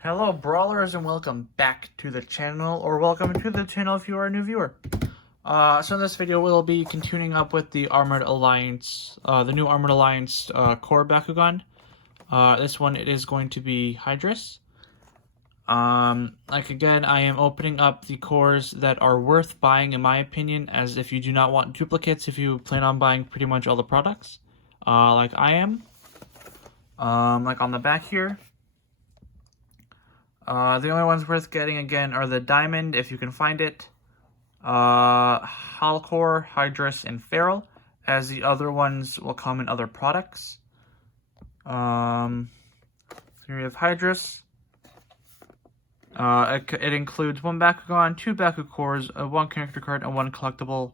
Hello Brawlers and welcome back to the channel, or welcome to the channel if you are a new viewer. So in this video we'll be continuing up with the Armored Alliance, the new Armored Alliance core Bakugan. This one it is going to be Hydorous. Again, I am opening up the cores that are worth buying in my opinion, as if you do not want duplicates, if you plan on buying pretty much all the products, like I am. Like on the back here. The only ones worth getting, again, are the Diamond, if you can find it, Halcor, Hydorous, and Feral, as the other ones will come in other products. Here we have Hydorous. It includes one Bakugan, two Baku cores, one character card, and one collectible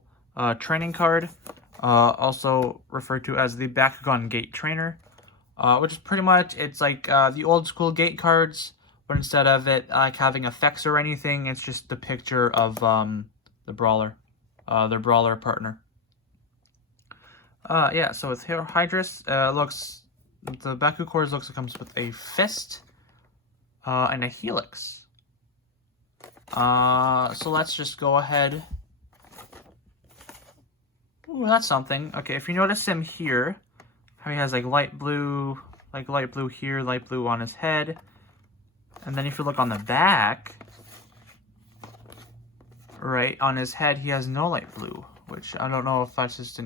training card, also referred to as the Bakugan Gate Trainer, which is pretty much, it's like the old school Gate cards, but instead of it like having effects or anything, it's just the picture of the brawler, their brawler partner. Yeah, so with Hydorous, the Baku cores looks like it comes with a fist and a helix. So let's just go ahead. Ooh, that's something. Okay, if you notice him here, how he has like light blue here, light blue on his head. And then if you look on the back, right, on his head, he has no light blue, which I don't know if that's just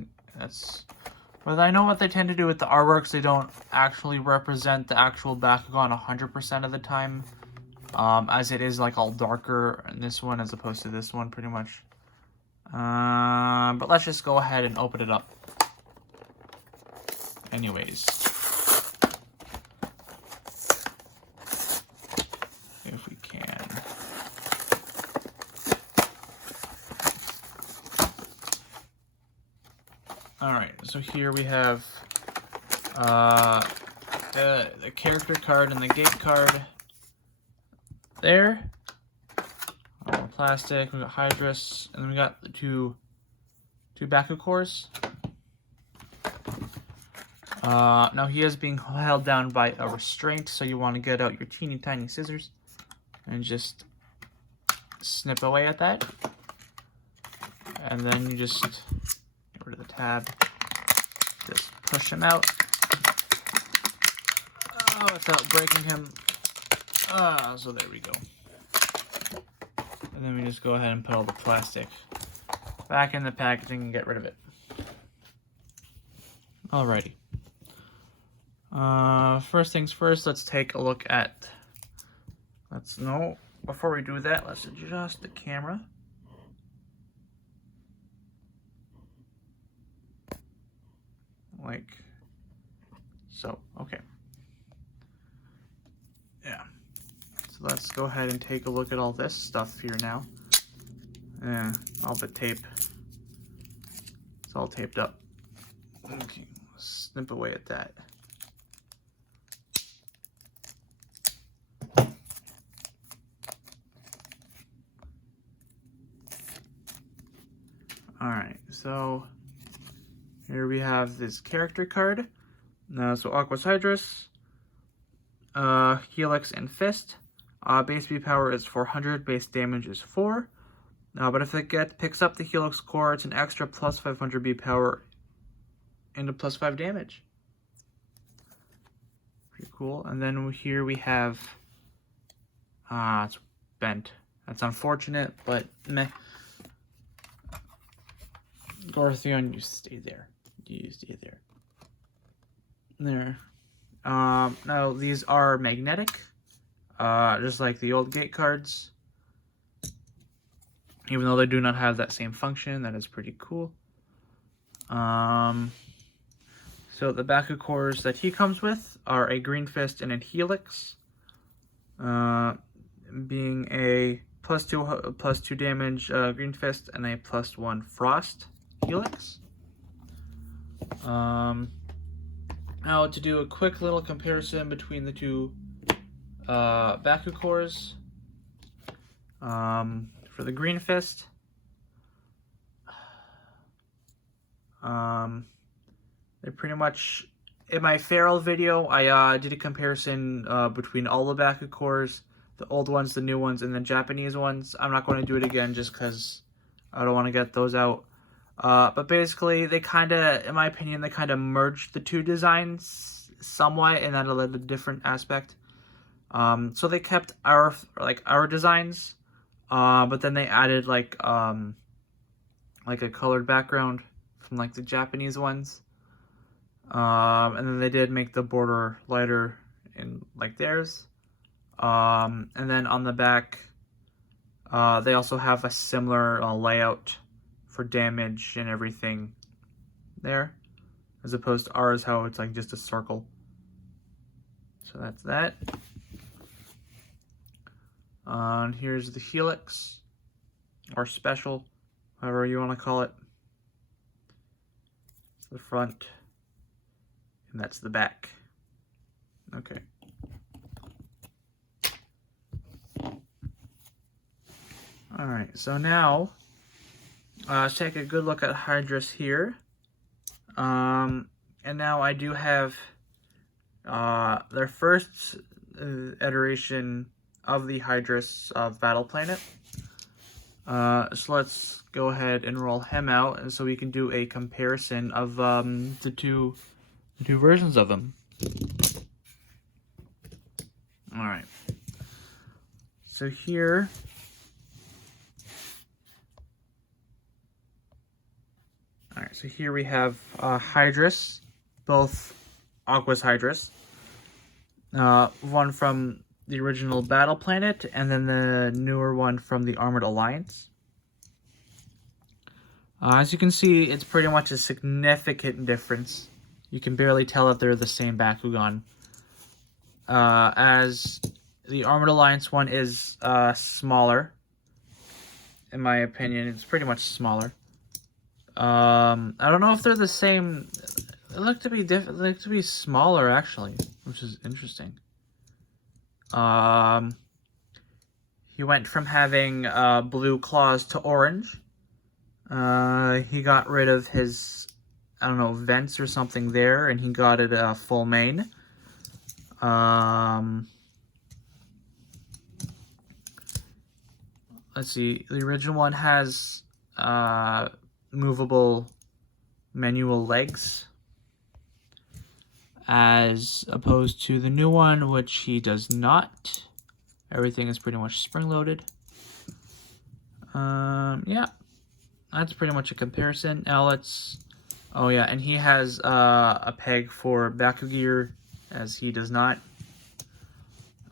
but I know what they tend to do with the artworks. They don't actually represent the actual Bakugan 100% of the time, as it is like all darker in this one as opposed to this one, pretty much. But let's just go ahead and open it up. Anyways. If we can. Alright, so here we have the character card and the gate card there. All plastic, we got Hydorous, and then we got the two Baku cores. Now he is being held down by a restraint, so you want to get out your teeny tiny scissors and just snip away at that. And then you just get rid of the tab. Just push him out. Without breaking him. So there we go. And then we just go ahead and put all the plastic back in the packaging and get rid of it. Alrighty. First things first, let's take a look at... Before we do that, let's adjust the camera. Like so, okay. Yeah. So let's go ahead and take a look at all this stuff here now. Yeah, all the tape. It's all taped up. Okay, snip away at that. Alright, so here we have this character card. So Aquos, Hydorous, Helix, and Fist. Base B power is 400, base damage is 4. But if it picks up the Helix core, it's an extra plus 500 B power into plus 5 damage. Pretty cool. And then here we have... it's bent. That's unfortunate, but meh. Gorthion, you stay there. You stay there. There. Now, these are magnetic. Just like the old gate cards. Even though they do not have that same function, that is pretty cool. So the Baku cores that he comes with are a Green Fist and a Helix. Being a plus 2 damage Green Fist and a +1 Frost Helix. Now to do a quick little comparison between the two Baku cores. For the Green Fist, they pretty much in my Feral video, I did a comparison between all the Bakugors, the old ones, the new ones, and the Japanese ones. I'm not going to do it again just because I don't want to get those out. But basically, they kind of, in my opinion, they kind of merged the two designs somewhat, and that a little different aspect. So they kept our designs, but then they added like a colored background from like the Japanese ones. And then they did make the border lighter in like theirs. And then on the back, they also have a similar layout for damage and everything there, as opposed to ours, how it's like just a circle. So that's that. And here's the helix, or special, however you want to call it. The front. And that's the back. Okay. Alright, so now let's take a good look at Hydorous here. And now I do have their first iteration of the Hydorous Battle Planet. So let's go ahead and roll him out, and so we can do a comparison of the two versions of him. Alright. So here, we have Hydorous, both Aquos Hydorous. One from the original Battle Planet, and then the newer one from the Armored Alliance. As you can see, it's pretty much a significant difference. You can barely tell that they're the same Bakugan. As the Armored Alliance one is smaller. In my opinion, it's pretty much smaller. I don't know if they're the same. They look to be different. They look to be smaller, actually, which is interesting. He went from having blue claws to orange. He got rid of his, I don't know, vents or something there, and he got it full mane. Let's see. The original one has movable manual legs, as opposed to the new one, which he does not. Everything is pretty much spring-loaded. Yeah, that's pretty much a comparison. Now let's... Oh yeah, and he has a peg for Bakugear, as he does not.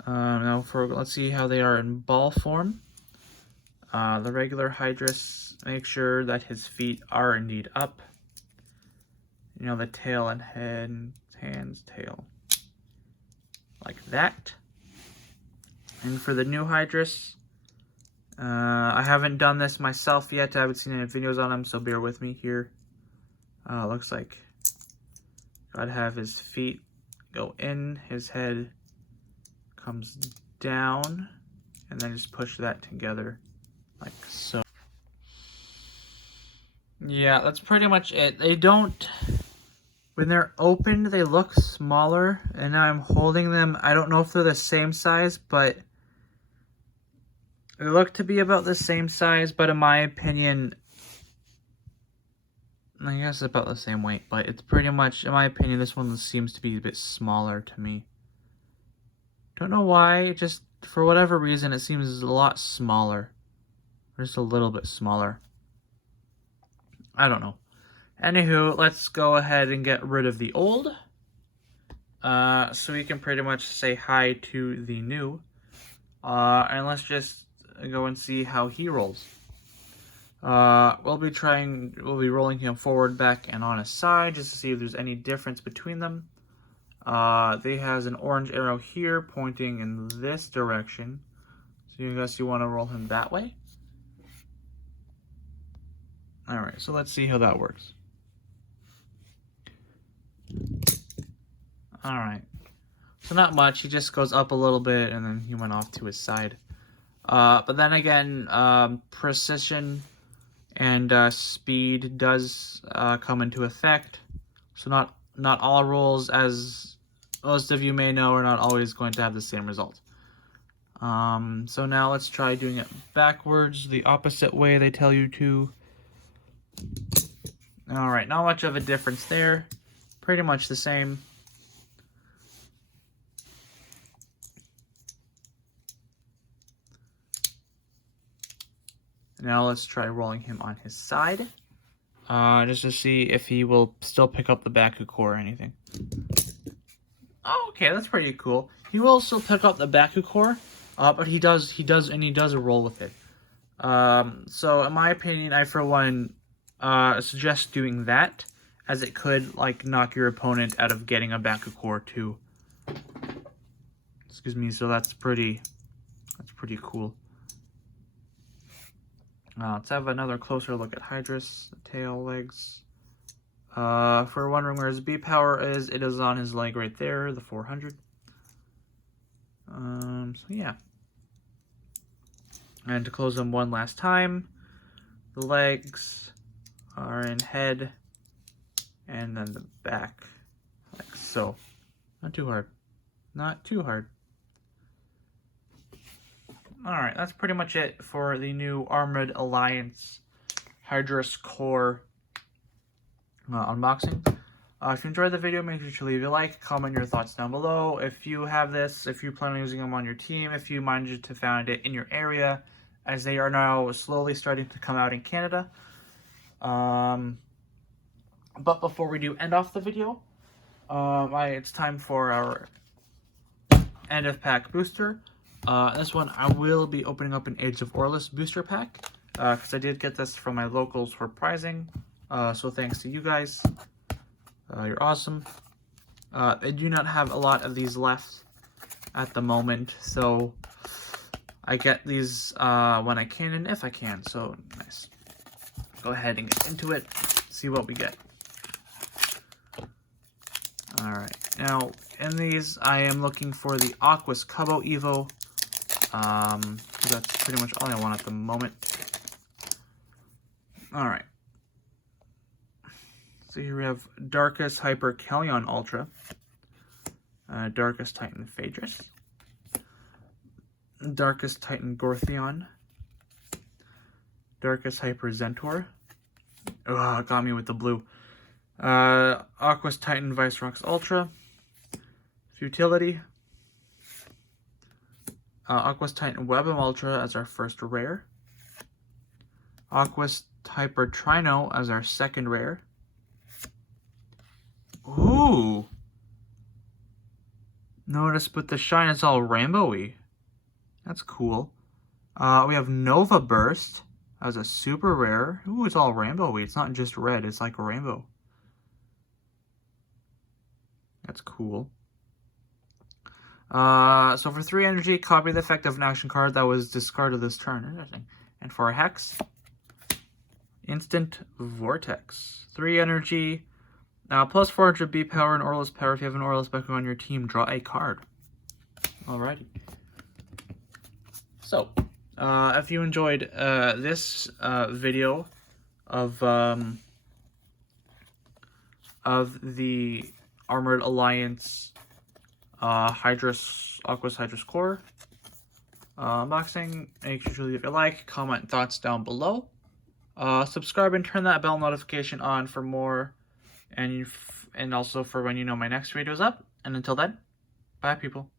Now let's see how they are in ball form. The regular Hydorous, make sure that his feet are indeed up. You know, the tail and head, hands, tail. Like that. And for the new Hydorous, I haven't done this myself yet. I haven't seen any videos on him, so bear with me here. Looks like gotta have his feet go in, his head comes down, and then just push that together like so. Yeah, that's pretty much it. They don't, when they're opened, they look smaller, and now I'm holding them. I don't know if they're the same size, but they look to be about the same size, but in my opinion, I guess it's about the same weight, but it's pretty much, in my opinion, this one seems to be a bit smaller to me. Don't know why, just for whatever reason, it seems a lot smaller. Just a little bit smaller. I don't know. Anywho, let's go ahead and get rid of the old. So we can pretty much say hi to the new. And let's just go and see how he rolls. We'll be rolling him forward, back, and on his side, just to see if there's any difference between them. They has an orange arrow here pointing in this direction. So I guess you want to roll him that way. Alright, so let's see how that works. Alright. So not much, he just goes up a little bit and then he went off to his side. But then again, precision and speed does come into effect. So not not all rolls, as most of you may know, are not always going to have the same result. So now let's try doing it backwards, the opposite way they tell you to. Alright, not much of a difference there. Pretty much the same. Now let's try rolling him on his side. Just to see if he will still pick up the Baku core or anything. Oh, okay, that's pretty cool. He will still pick up the Baku core, but he does a roll with it. So in my opinion, I for one suggest doing that, as it could like knock your opponent out of getting a Baku core too. Excuse me. So that's pretty cool. Let's have another closer look at Hydorous, the tail, legs. If we're wondering where his B power is, it is on his leg right there, the 400. So yeah. And to close them one last time, the legs are in head, and then the back, like so. Not too hard. Not too hard. Alright, that's pretty much it for the new Armored Alliance Hydorous Core unboxing. If you enjoyed the video, make sure to leave a like, comment your thoughts down below. If you have this, if you plan on using them on your team, if you managed to find it in your area, as they are now slowly starting to come out in Canada. But before we do end off the video, it's time for our end of pack booster. This one I will be opening up an Age of Orlis booster pack, because I did get this from my locals for prizing, so thanks to you guys. You're awesome. I do not have a lot of these left at the moment, so I get these when I can and if I can, so nice. Go ahead and get into it, see what we get. Alright, now in these I am looking for the Aquos Cubbo Evo. That's pretty much all I want at the moment. Alright. So here we have Darkest Hyper Kellion Ultra, Darkest Titan Phaedrus, Darkest Titan Gortheon, Darkest Hyper Zentor. Oh, it got me with the blue. Aquos Titan Vicerox Ultra, Futility, Aquos Titan Webem Ultra as our first rare, Aquos Hyper Trino as our second rare. Ooh! Notice, but the shine is all rainbowy. That's cool. We have Nova Burst as a super rare. Ooh, it's all rainbowy. It's not just red, it's like a rainbow. That's cool. So for 3 energy, copy the effect of an action card that was discarded this turn. Interesting. And for a hex, Instant Vortex. 3 energy, plus 400 B power and Orlis power. If you have an Orlis Bakugan on your team, draw a card. Alrighty. So, if you enjoyed this video of the Armored Alliance Aquos Hydorous Core unboxing, make sure to leave a like, comment thoughts down below. Subscribe and turn that bell notification on for more, and also for when you know my next video is up. And until then, bye people.